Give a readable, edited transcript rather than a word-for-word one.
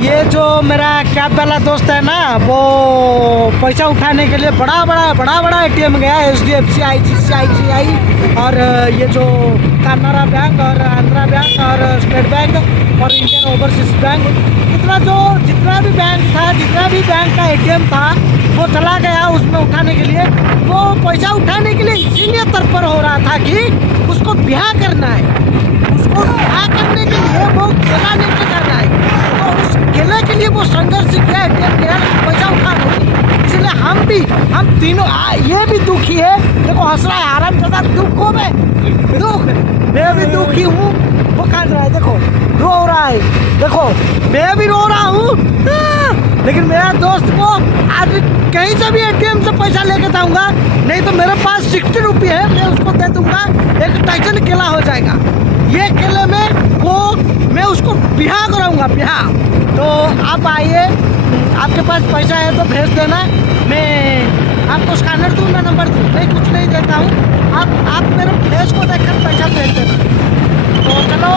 ये जो मेरा कैब वाला दोस्त है ना, वो पैसा उठाने के लिए बड़ा बड़ा एटीएम गया, HDFC, ICICI और ये जो कानरा बैंक और आंध्रा बैंक और स्टेट बैंक और इंडियन ओवरसीज बैंक, जितना भी बैंक था, जितना भी बैंक का एटीएम था, वो चला गया उसमें उठाने के लिए। वो पैसा उठाने के लिए इसीलिए तत्पर हो रहा था कि उसको ब्याह करना है, उसको ब्याह करने के लिए वो केला लेके जाना है। तो उस केले के लिए वो संघर्ष किया, एटीएम गया पैसा उठाने के लिए। इसलिए हम तीनों ये भी दुखी है। देखो हंस रहा है, आराम ज़्यादा दुख हो मैं भी दुखी हूँ। वो कांद रहा है, देखो रो रहा है, देखो मैं भी रो रहा हूँ। लेकिन मेरा दोस्त को आज कहीं से भी एटीएम से पैसा लेके जाऊंगा, नहीं तो मेरे पास 60 रुपये है, मैं उसको दे दूंगा, एक दर्जन केला हो जाएगा। ये केले में वो मैं उसको ब्याह कराऊंगा, ब्याह। तो आप आइए, आपके पास पैसा है तो भेज देना, मैं आपको स्कैनर दूँ ना, नंबर दूँ, नहीं कुछ नहीं देता हूँ। आप मेरे फेस को देखकर पैसा भेज देना। तो चलो